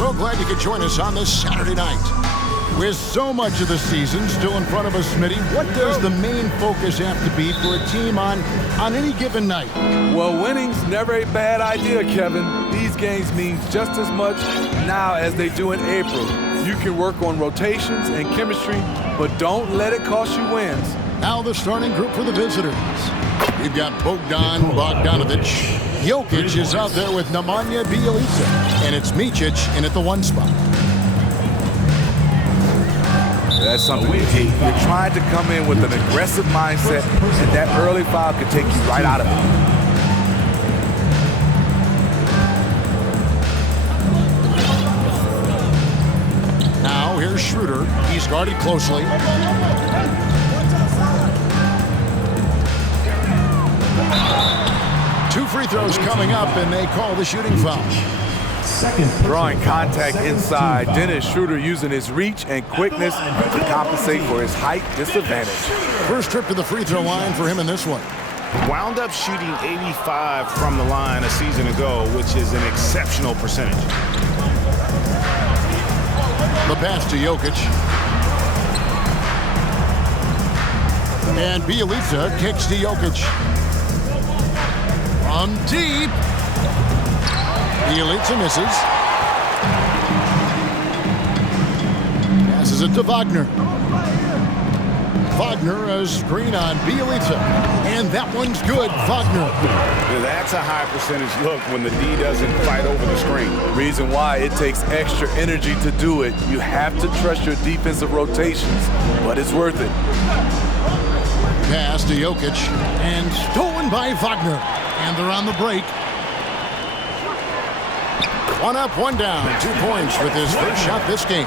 So glad you could join us on this Saturday night. With so much of the season still in front of us, Smitty, what does the main focus have to be for a team on any given night? Well, winning's never a bad idea, Kevin. These games mean just as much now as they do in April. You can work on rotations and chemistry, but don't let it cost you wins. Now the starting group for the visitors. We've got Bogdanovic. Jokic is out there with Nemanja Bjelica. And it's Micic in at the 1 spot. That's something you hate. You're trying to come in with an aggressive mindset, and that early foul could take you right out of it. Now here's Schroeder. He's guarded closely. Two free throws coming up, and they call the shooting foul. Drawing contact inside. Dennis Schroeder using his reach and quickness to compensate for his height disadvantage. First trip to the free throw line for him in this one. Wound up shooting 85 from the line a season ago, which is an exceptional percentage. The pass to Jokic. And Bjelica kicks to Jokic. From deep. Bjelica misses. Passes it to Wagner. Wagner a screen on Bjelica. And that one's good. Wagner. That's a high percentage look when the D doesn't fight over the screen. Reason why it takes extra energy to do it. You have to trust your defensive rotations, but it's worth it. Pass to Jokic. And stolen by Wagner. And they're on the break. 1 up, 1 down. 2 points with his first shot this game.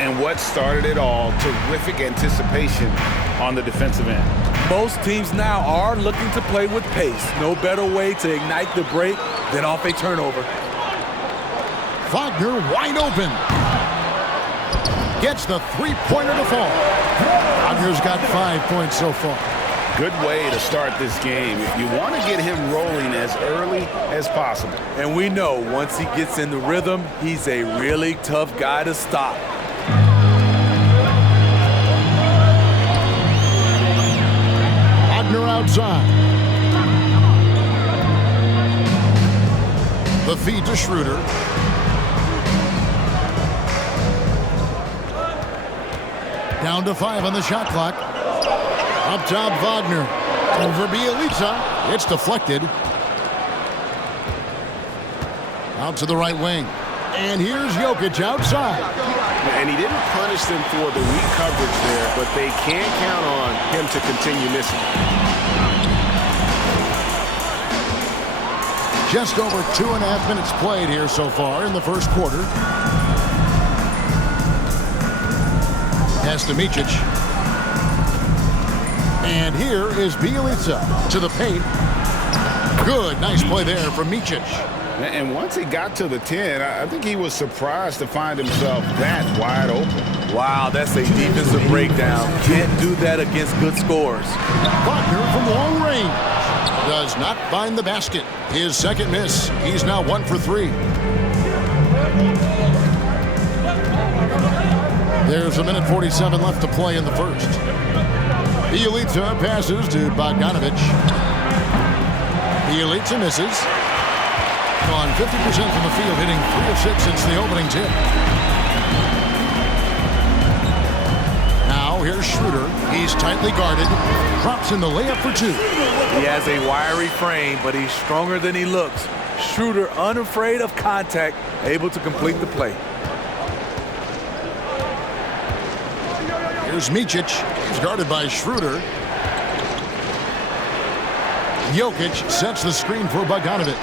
And what started it all, terrific anticipation on the defensive end. Most teams now are looking to play with pace. No better way to ignite the break than off a turnover. Wagner wide open. Gets the 3-pointer to fall. Wagner's got 5 points so far. Good way to start this game. You want to get him rolling as early as possible. And we know once he gets in the rhythm, he's a really tough guy to stop. Wagner outside. The feed to Schroeder. Down to 5 on the shot clock. Up top, Wagner. Over Bjelica. It's deflected. Out to the right wing. And here's Jokic outside. And he didn't punish them for the weak coverage there, but they can count on him to continue missing. Just over 2.5 minutes played here so far in the first quarter. Pass to Micic. And here is Bjelica to the paint. Good, nice play there from Micic. And once he got to the 10, I think he was surprised to find himself that wide open. Wow, that's a defensive breakdown. Can't do that against good scores. Wagner from long range does not find the basket. His second miss. He's now 1 for 3. There's 1:47 left to play in the first. Bjelica passes to Bogdanovic. Bjelica misses. On 50% from the field, hitting 3 of 6 since the opening tip. Now here's Schroeder. He's tightly guarded. Drops in the layup for 2. He has a wiry frame, but he's stronger than he looks. Schroeder unafraid of contact, able to complete the play. Here's Micic. He's guarded by Schroeder. Jokic sets the screen for Bogdanovic.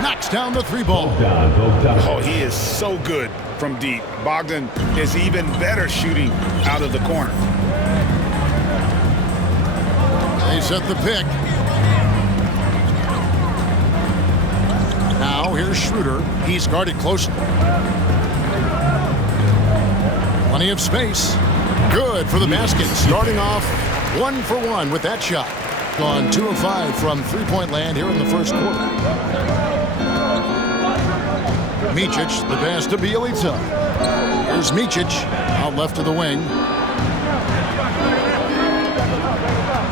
Knocks down the 3 ball. Oh, he is so good from deep. Bogdan is even better shooting out of the corner. They set the pick. Now here's Schroeder. He's guarded closely. Plenty of space. Good for the basket. Starting off 1 for 1 with that shot. Gone 2 of 5 from 3-point land here in the first quarter. Micic, the pass to Bielica. Here's Micic, out left to the wing.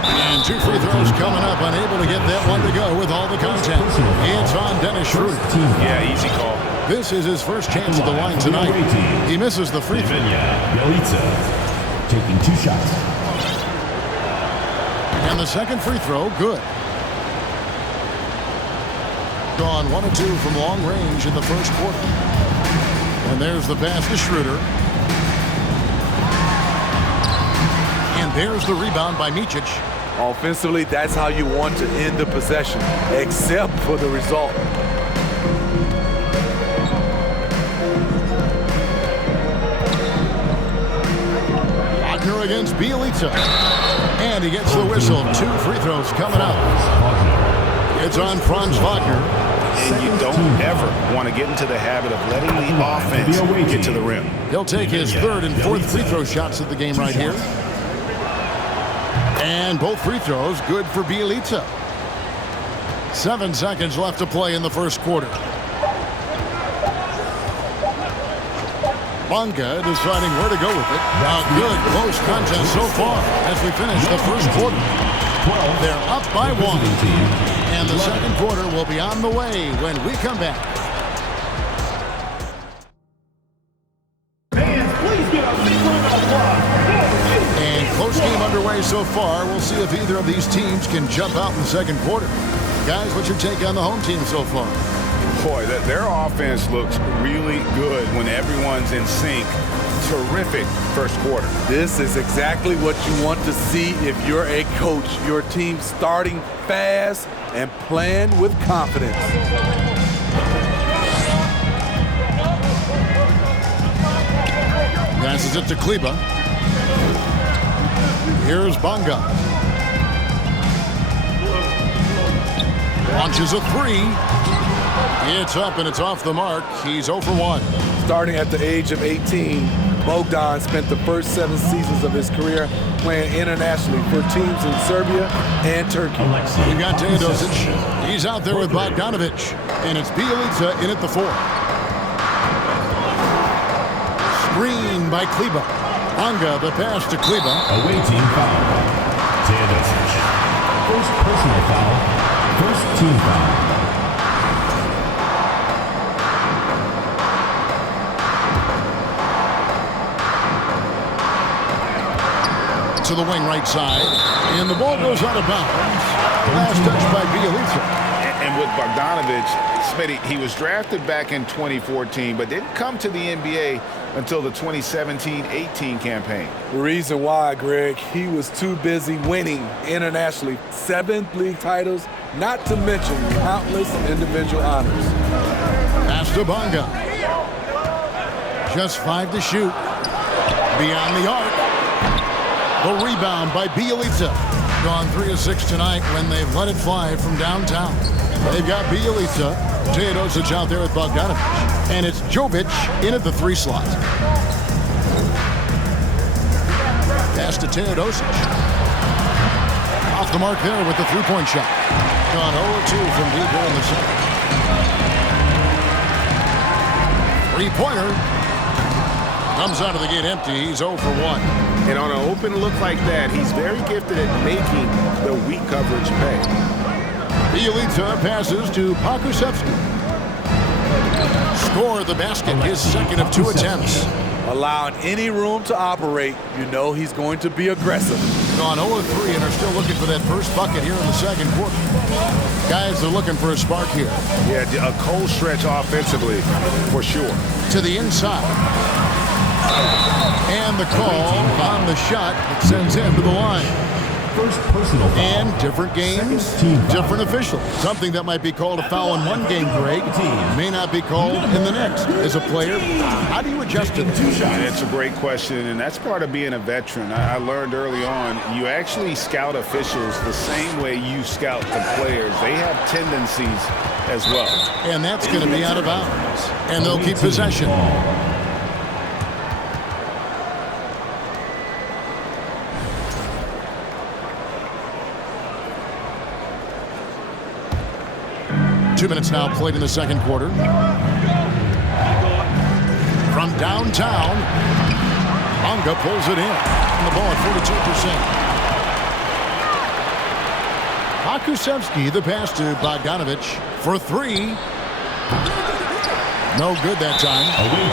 And 2 free throws coming up, unable to get that one to go with all the contact. It's on Dennis Schroeder. Yeah, easy call. This is his first chance at the line tonight. He misses the free throw. Bielica taking 2 shots. And the second free throw, good. Gone 1 of 2 from long range in the first quarter. And there's the pass to Schroeder. And there's the rebound by Micic. Offensively, that's how you want to end the possession, except for the result. Wagner against Bielica. And he gets the whistle. 2 free throws coming up. It's on Franz Wagner. And you don't ever want to get into the habit of letting the offense get to the rim. He'll take his 3rd and 4th free throw shots of the game right here. And both free throws good for Bielica. 7 seconds left to play in the first quarter. Bonga deciding where to go with it. A good close contest so far as we finish the first quarter. They're up by 1. And the second quarter will be on the way when we come back. And close game underway so far. We'll see if either of these teams can jump out in the second quarter. Guys, what's your take on the home team so far? Boy, their offense looks really good when everyone's in sync. Terrific first quarter. This is exactly what you want to see if you're a coach. Your team starting fast and playing with confidence. Passes it to Kleba. Here's Bonga. Launches a 3. It's up and it's off the mark. He's 0 for 1. Starting at the age of 18, Bogdan spent the first 7 seasons of his career playing internationally for teams in Serbia and Turkey. We got Teodosic. He's out there with Bogdanovic. And it's Bielica in at the 4. Screen by Kleba. Bonga, the pass to Kleba. Awaiting foul. Teodosic. First personal foul. First team foul. To the wing right side, and the ball goes out of bounds. Last touch by Bielica. And with Bogdanovic, Smitty, he was drafted back in 2014, but didn't come to the NBA until the 2017-18 campaign. The reason why, Greg, he was too busy winning internationally. 7 league titles, not to mention countless individual honors. Pass to Bonga. Just 5 to shoot. Beyond the arc. The rebound by Bielica. Gone 3 of 6 tonight when they've let it fly from downtown. They've got Bielica, Teodosic out there with Bogdanovic. And it's Jovic in at the 3 slot. Pass to Teodosic. Off the mark there with the 3-point shot. Gone 0-2 from deep here in the second. 3-pointer. Comes out of the gate empty. He's 0 for 1. And on an open look like that, he's very gifted at making the weak coverage pay. Bielica passes to Pokusevski. Score the basket, his second of 2 attempts. Allowing any room to operate, you know he's going to be aggressive. Gone 0-3 and are still looking for that first bucket here in the second quarter. Guys are looking for a spark here. Yeah, a cold stretch offensively, for sure. To the inside. And the call on the shot that sends him to the line. First personal foul. And different games, different officials. Something that might be called a foul in one game, Greg, may not be called in the next. As a player, how do you adjust to that? It's a great question, and that's part of being a veteran. I learned early on, you actually scout officials the same way you scout the players. They have tendencies as well. And that's going to be out of bounds. And they'll keep possession. Two minutes now played in the second quarter. from downtown. Bonga pulls it in. And the ball at 42%. Pakusevsky, the pass to Bogdanovich for three. No good that time.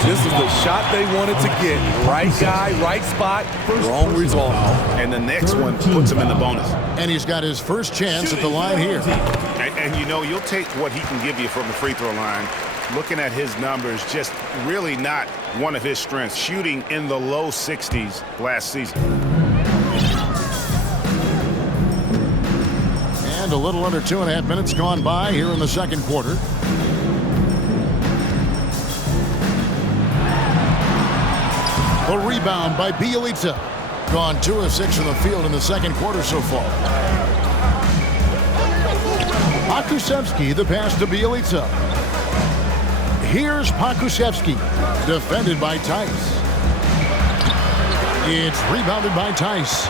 This is the shot they wanted to get. Right guy, right spot, wrong result. And the next one puts him in the bonus. And he's got his first chance at the line here. And you know, you'll take what he can give you from the free throw line. Looking at his numbers, just really not one of his strengths. Shooting in the low 60s last season. And a little under 2.5 minutes gone by here in the second quarter. The rebound by Bielitsa. Gone 2 of 6 from the field in the second quarter so far. Pakusevsky, the pass to Bielitsa. Here's Pakusevsky, defended by Tice. It's rebounded by Tice.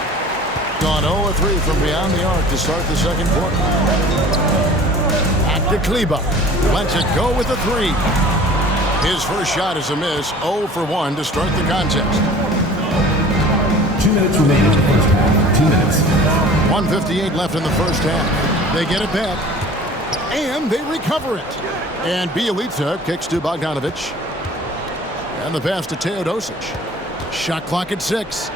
Gone 0 of 3 from beyond the arc to start the second quarter. Back to Kleba. Lets it go with the three. His first shot is a miss. 0 for 1 to start the contest. 2 minutes remaining in the first half. 2 minutes. 1:58 left in the first half. They get it back. And they recover it. And Bielitsa kicks to Bogdanovich. And the pass to Teodosic. Shot clock at 6.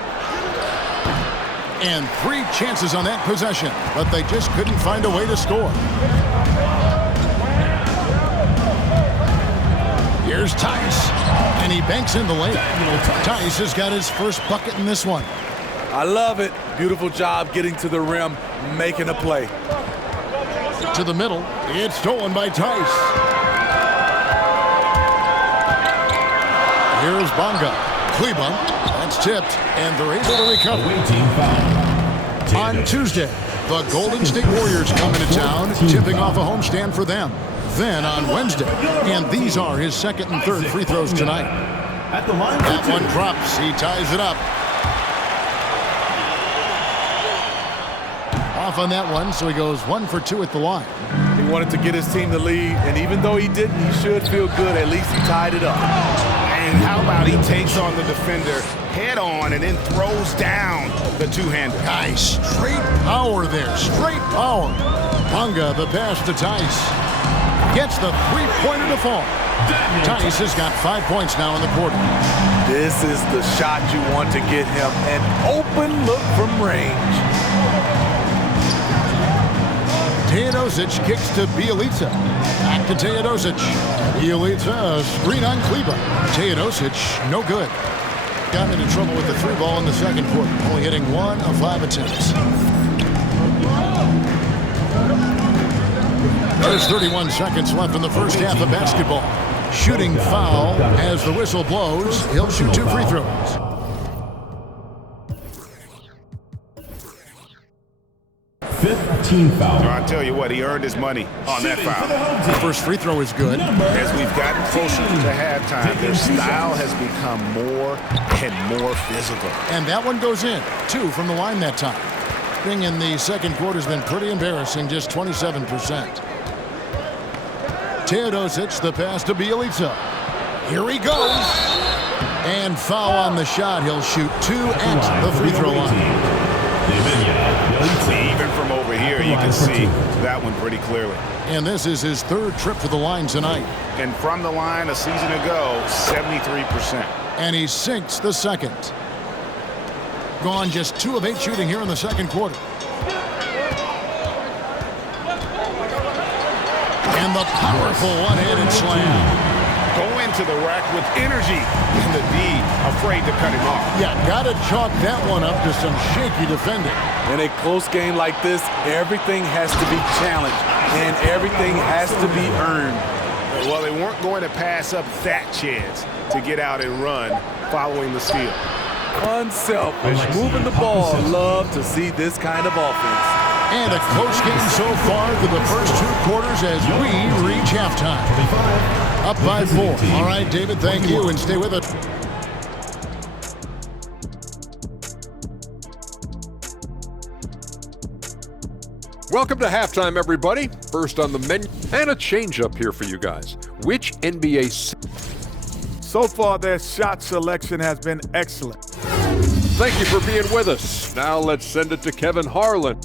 And 3 chances on that possession, but they just couldn't find a way to score. Here's Tice, and he banks in the layup. Tice has got his first bucket in this one. I love it. Beautiful job getting to the rim, making a play. To the middle, it's stolen by Tice. Here's Bonga. Kleba, that's tipped, and they're able to recover. On Tuesday, the Golden State Warriors come into town, tipping off a homestand for them. Then on Wednesday, and these are his second and third free throws tonight. That one drops. He ties it up. Off on that one, so he goes 1 for 2 at the line. He wanted to get his team the lead, and even though he didn't, he should feel good. At least he tied it up. And how about he takes on the defender head on and then throws down the two-hander. Nice. Straight power there. Straight power. Bonga, the pass to Tice. Gets the three-pointer to fall. Tice has got 5 points now in the quarter. This is the shot you want to get him. An open look from range. Teodosic kicks to Bielitsa. Back to Teodosic. Bielitsa, screen on Kleba. Teodosic, no good. Got into trouble with the 3 ball in the second quarter. Only hitting 1 of 5 attempts. There's 31 seconds left in the first half of basketball. Shooting foul as the whistle blows. He'll shoot 2 free throws. Team foul. I'll tell you what, he earned his money on that foul. The first free throw is good. As we've gotten closer to halftime, their style has become more and more physical. And that one goes in. 2 from the line that time. Thing in the second quarter has been pretty embarrassing, just 27%. Teodosic, the pass to Bielitsa. Here he goes. And foul on the shot. He'll shoot 2 at the free throw line. Even from over here, you can see that one pretty clearly. And this is his 3rd trip to the line tonight. And from the line a season ago, 73%. And he sinks the second. Gone just 2 of 8 shooting here in the second quarter. And the powerful one-handed slam. Go into the rack with energy, and the D afraid to cut him off. Yeah, got to chalk that one up to some shaky defending. In a close game like this, everything has to be challenged, and everything has to be earned. Well, they weren't going to pass up that chance to get out and run following the steal. Unselfish, moving the ball. Love to see this kind of offense. And a close game so far through the first 2 quarters as we reach halftime. Up by 4. All right, David, thank you, and stay with us. Welcome to halftime, everybody. First on the menu, and a change-up here for you guys. Which NBA So far, their shot selection has been excellent. Thank you for being with us. Now let's send it to Kevin Harlan.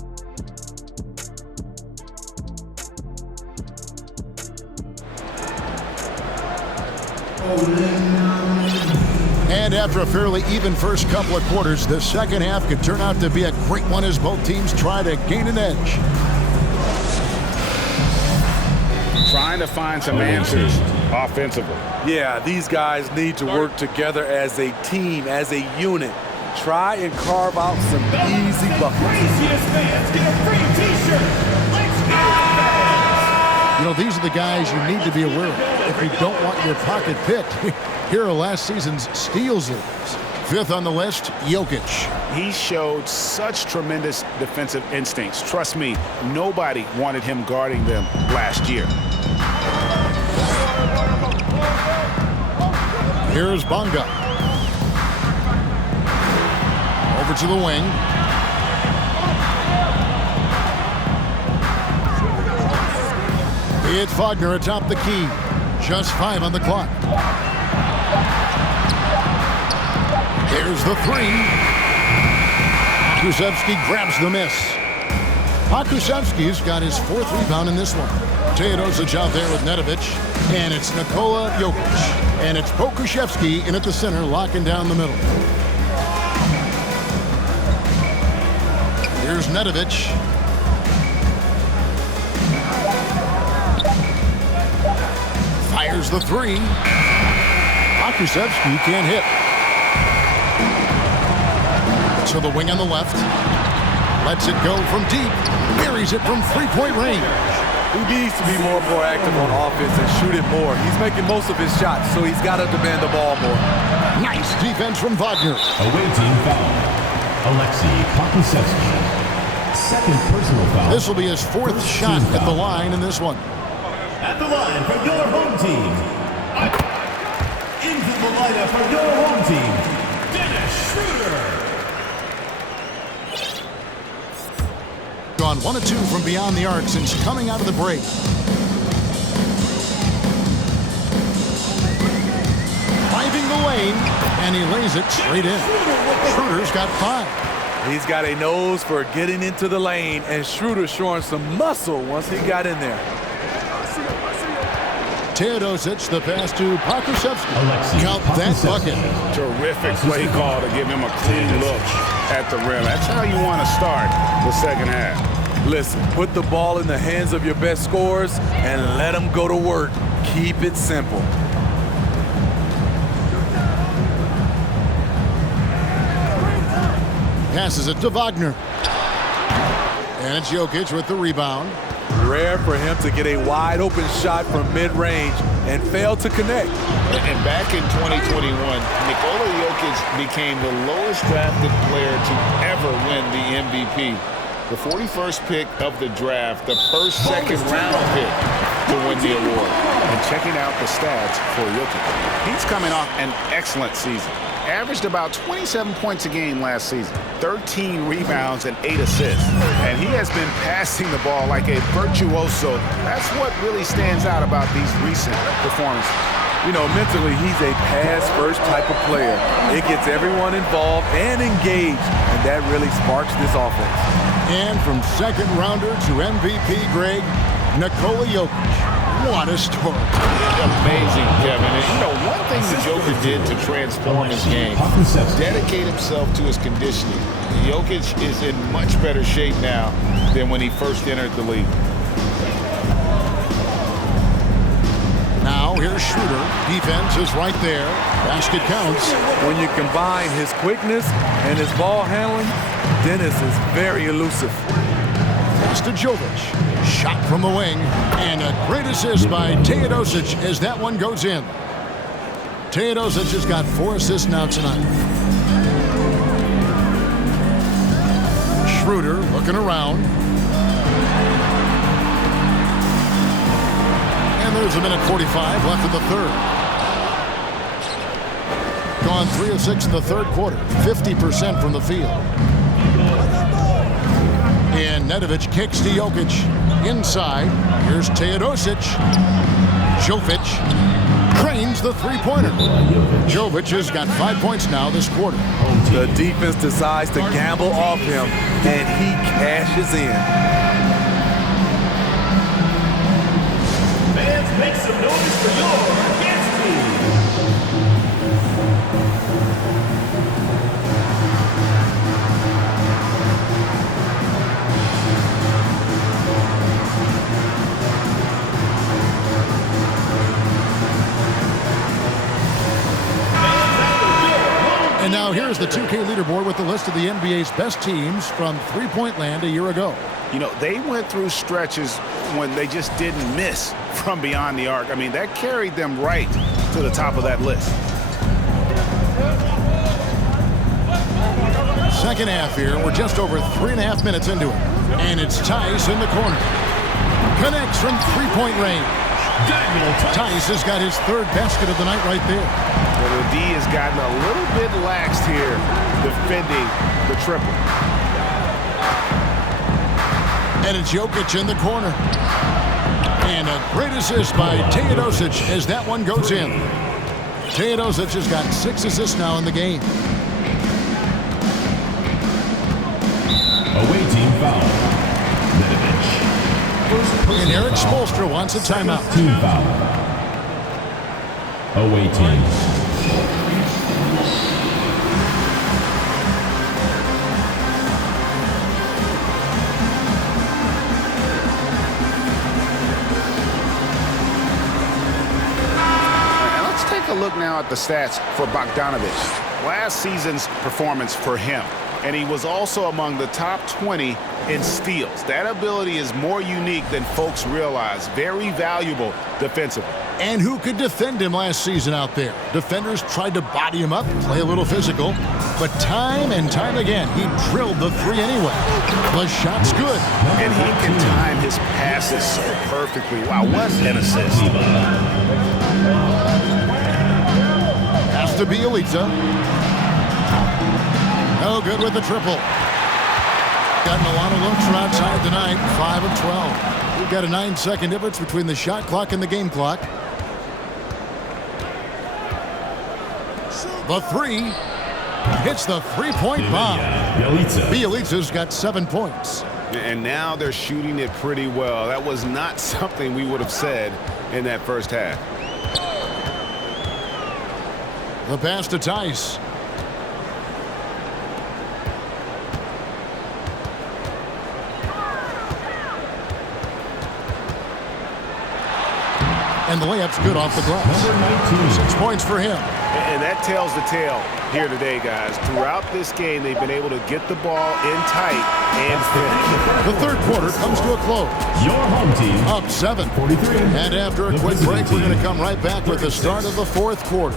And after a fairly even first couple of quarters, the second half could turn out to be a great one as both teams try to gain an edge. Trying to find some answers offensively. Yeah, these guys need to work together as a team, as a unit. Try and carve out some easy buckets. Craziest fans get a free t-shirt. Let's go! You know, these are the guys you need to be aware of if you don't want your pocket picked. Here are last season's steals leaders. Fifth on the list, Jokic. He showed such tremendous defensive instincts. Trust me, nobody wanted him guarding them last year. Here's Bonga. Over to the wing. It's Wagner atop the key. Just 5 on the clock. Here's the three. Pokusevski grabs the miss. Pokusevski's got his 4th rebound in this one. Teodosic out there with Nedovic. And it's Nikola Jokic. And it's Pokusevski in at the center, locking down the middle. Here's Nedovic. Fires the three. Pokusevski can't hit. So the wing on the left. Lets it go from deep. Buries it from three-point range. He needs to be more proactive on offense and shoot it more. He's making most of his shots, so he's got to demand the ball more. Nice defense from Wagner. Away team foul. Alexei Pokusevski. Second personal foul. This will be his 4th shot at the line in this one. At the line for your home team. Into the lineup for your home team, Dennis Schroeder. Gone 1 of 2 from beyond the arc since coming out of the break. Driving the lane, and he lays it straight in. Schroeder's got 5. He's got a nose for getting into the lane, and Schroeder showing some muscle once he got in there. Teodosic, the pass to Pokusevski. Count that bucket. Terrific play call to give him a clean look at the rim. That's how you want to start the second half. Listen, put the ball in the hands of your best scorers and let them go to work. Keep it simple. Passes it to Wagner. And it's Jokic with the rebound. Rare for him to get a wide open shot from mid-range and fail to connect. And back in 2021, Nikola Jokic became the lowest drafted player to ever win the MVP. The 41st pick of the draft, the first second round pick to win the award. And checking out the stats for Jokic. He's coming off an excellent season. Averaged about 27 points a game last season, 13 rebounds and 8 assists. And he has been passing the ball like a virtuoso. That's what really stands out about these recent performances. You know, mentally, he's a pass-first type of player. It gets everyone involved and engaged, and that really sparks this offense. And from second rounder to MVP, Greg, Nikola Jokic. What a story. Amazing, Kevin. And you know, one thing the Joker did to transform his game, dedicate himself to his conditioning. Jokic is in much better shape now than when he first entered the league. Now here's Schroeder. Defense is right there. Basket counts. When you combine his quickness and his ball handling, Dennis is very elusive. Pass to Jovic. Shot from the wing. And a great assist by Teodosic as that one goes in. Teodosic has got 4 assists now tonight. Schroeder looking around. And there's a minute 45 left in the third. Gone 3 of 6 in the third quarter. 50% from the field. And Nedovic kicks to Jokic. Inside. Here's Teodosic. Jovic. Drains the three-pointer. Jovic has got 5 points now this quarter. The defense decides to gamble off him, and he cashes in. Fans, make some noise for your guest team. And now here's the 2K leaderboard with the list of the NBA's best teams from three-point land a year ago. You know, they went through stretches when they just didn't miss from beyond the arc. I mean, that carried them right to the top of that list. Second half here. We're just over 3.5 minutes into it. And it's Tice in the corner. Connects from three-point range. Tice has got his third basket of the night right there. Well, the D has gotten a little bit laxed here defending the triple. And it's Jokic in the corner. And a great assist by Teodosic as that one goes in. Teodosic has got 6 assists now in the game. Away team foul. Medevich. And Eric Spoelstra wants a timeout. Team foul. Away team. Take a look now at the stats for Bogdanovich. Last season's performance for him. And he was also among the top 20 in steals. That ability is more unique than folks realize. Very valuable defensively. And who could defend him last season out there? Defenders tried to body him up, play a little physical. But time and time again, he drilled the three anyway. The shot's good. And he can time his passes so perfectly. Wow, what an assist. Pass to Bielitsa. No good with the triple. Gotten a lot of looks from outside tonight. 5 of 12. We've got a 9-second difference between the shot clock and the game clock. The three hits the three-point bomb. Bielitsa's got 7 points. And now they're shooting it pretty well. That was not something we would have said in that first half. The pass to Tice. And the layup's good off the glass. Number 19. 6 points for him. And that tells the tale here today, guys. Throughout this game, they've been able to get the ball in tight and finish. The third quarter comes to a close. Your home team. Up 7. 43. And after a quick break, we're going to come right back with the start of the fourth quarter.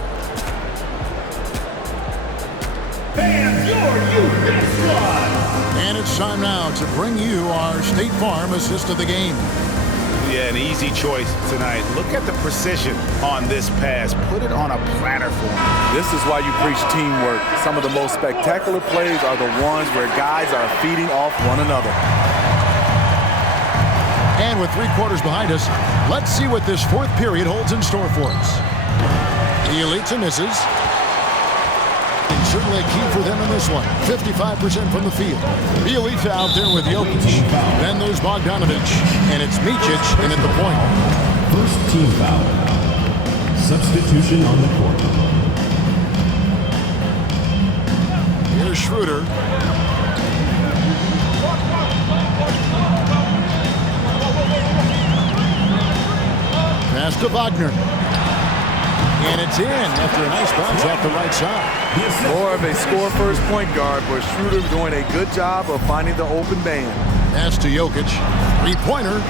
Fans, your youth squad. And it's time now to bring you our State Farm assist of the game. Yeah, an easy choice tonight. Look at the precision on this pass. Put it on a platter for him. This is why you preach teamwork. Some of the most spectacular plays are the ones where guys are feeding off one another. And with 3 quarters behind us, let's see what this fourth period holds in store for us. Bielitsa misses. And certainly a key for them in this one. 55% from the field. Bielitsa out there with Jokic. Then there's Bogdanovich. And it's Micic in at the point. First team foul. Substitution on the court. Here's Schroeder. Pass to Wagner. And it's in after a nice bounce off the right side. More of a score-first point guard, but Schroeder doing a good job of finding the open man. Pass to Jokic. Three-pointer.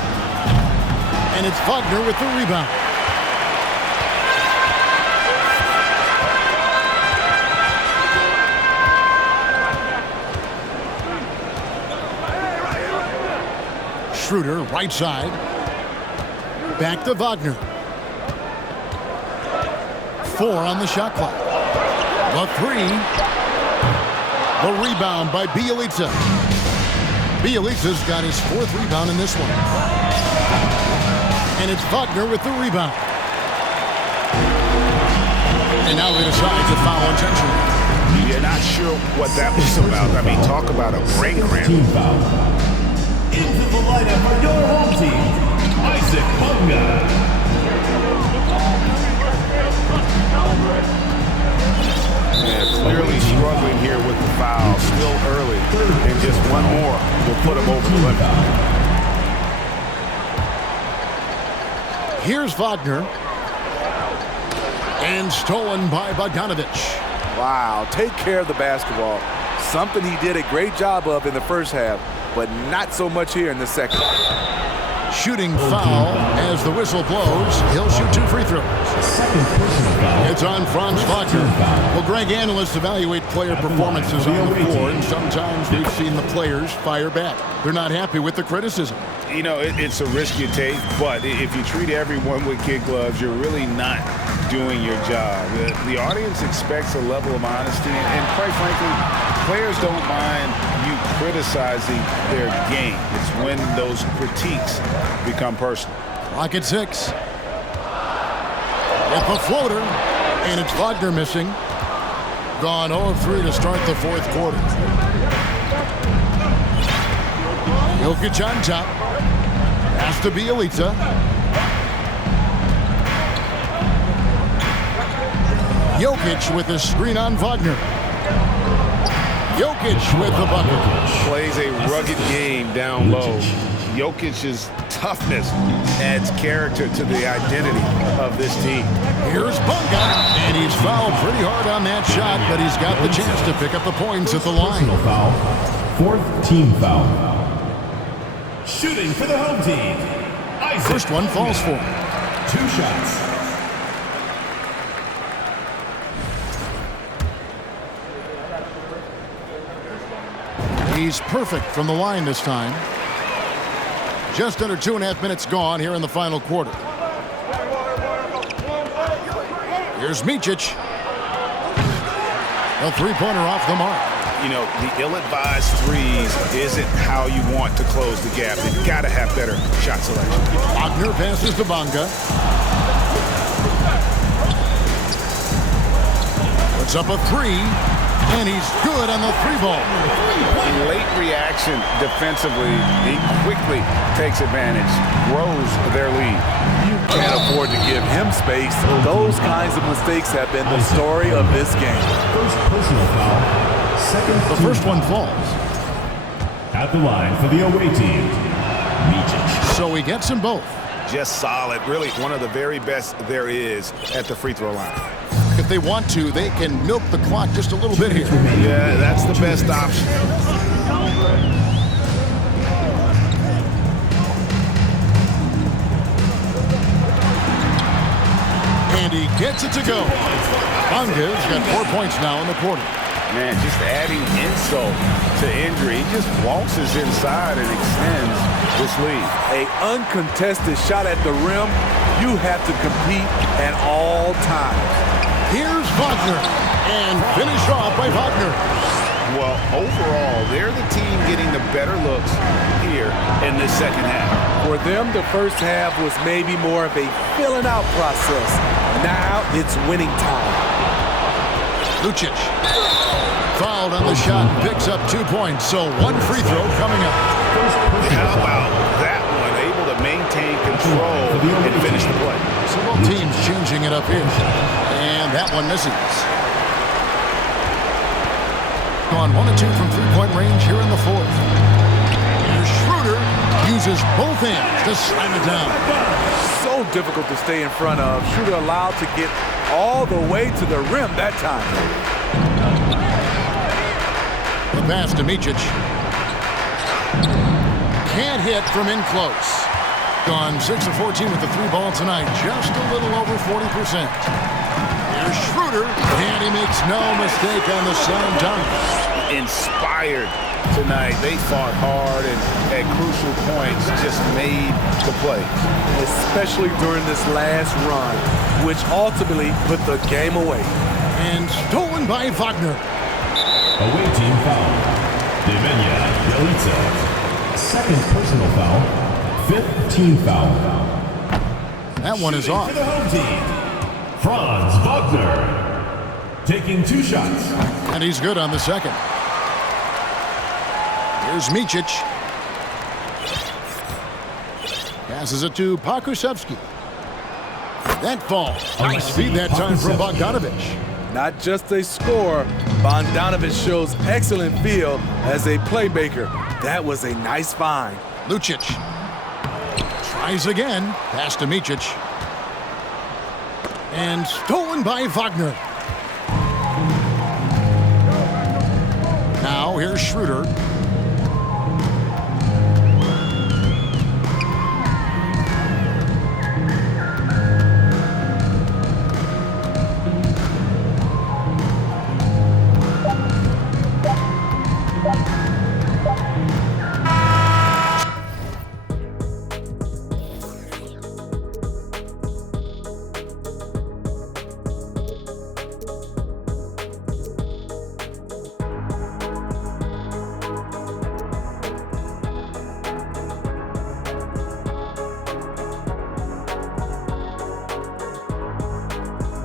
And it's Wagner with the rebound. Schroeder, right side. Back to Wagner. 4 on the shot clock. The three. The rebound by Bielitsa. Bielitsa's got his 4th rebound in this one. And it's Wagner with the rebound. And now they decide to foul intentionally. You're not sure what that was about. I mean, talk about a brain cramp. Team foul. Into the lineup for your home team, Isaac Bunga. Yeah, clearly struggling here with the foul. Still early. And just one more will put him over the limit. Here's Wagner. And stolen by Bogdanovich. Wow, take care of the basketball. Something he did a great job of in the first half, but not so much here in the second. Shooting foul as the whistle blows. He'll shoot 2 free throws. Second personal foul. It's on Franz Wagner. Well, Greg, analysts evaluate player performances on the floor, and sometimes we've seen the players fire back. They're not happy with the criticism. You know, it's a risk you take, but if you treat everyone with kid gloves, you're really not doing your job. The audience expects a level of honesty, and quite frankly, players don't mind you criticizing their game. It's when those critiques become personal. Clock at 6. With the floater, and it's Wagner missing. Gone 0 of 3 to start the fourth quarter. Jokic on top. Pass to Bielitsa. Jokic with a screen on Wagner. Jokic with the bucket. Plays a rugged game down low. Jokic's toughness adds character to the identity of this team. Here's Bunga, and he's fouled pretty hard on that shot, but he's got the chance to pick up the points at the line. Personal foul. Fourth team foul. Shooting for the home team, Isaac. First one falls for him. 2 shots. He's perfect from the line this time. Just under 2.5 minutes gone here in the final quarter. Here's Micic. A three-pointer off the mark. You know, the ill-advised threes isn't how you want to close the gap. You've got to have better shot selection. Wagner passes to Bunga. Puts up a 3, and he's good on the 3-ball. Late reaction defensively, he quickly takes advantage, grows their lead. You can't afford to give him space. Those kinds of mistakes have been the story of this game. First personal foul. Second The first one falls. At the line for the away team, Micic. So he gets them both. Just solid, really one of the very best there is at the free throw line. If they want to, they can milk the clock just a little bit here. Yeah, that's the best option. And he gets it to go. Bunga's got 4 points now in the quarter. Man, just adding insult to injury. He just waltzes inside and extends this lead. An uncontested shot at the rim, you have to compete at all times. Here's Wagner, and finish off by Wagner. Well, overall, they're the team getting the better looks here in this second half. For them, the first half was maybe more of a filling out process. Now it's winning time. Lucic. Fouled on the shot, picks up 2 points, so 1 free throw coming up. How about that one? Able to maintain control and finish the play. So both teams changing it up here. And that one misses. Gone 1 of 2 from three-point range here in the fourth. Here's Schroeder. Uses both hands to slam it down. So difficult to stay in front of. Schroeder allowed to get all the way to the rim that time. The pass to Micic. Can't hit from in close. Gone 6 of 14 with the 3-ball tonight. Just a little over 40%. Here's Schroeder, and he makes no mistake on the slam dunk. Inspired tonight. They fought hard and at crucial points just made the play. Especially during this last run, which ultimately put the game away. And stolen by Wagner. Away team foul. Devenya Bielitsa. Second personal foul. Fifth team foul. That one is off. For the home team, Franz Wagner. taking 2 shots. And he's good on the second. Here's Micic. Passes it to Pokusevski. That falls. Nice feed that time from Bogdanovich. Not just a scorer, Bogdanovich shows excellent feel as a playmaker. That was a nice find. Lucic tries again. Pass to Micic. And stolen by Wagner. Now here's Schroeder.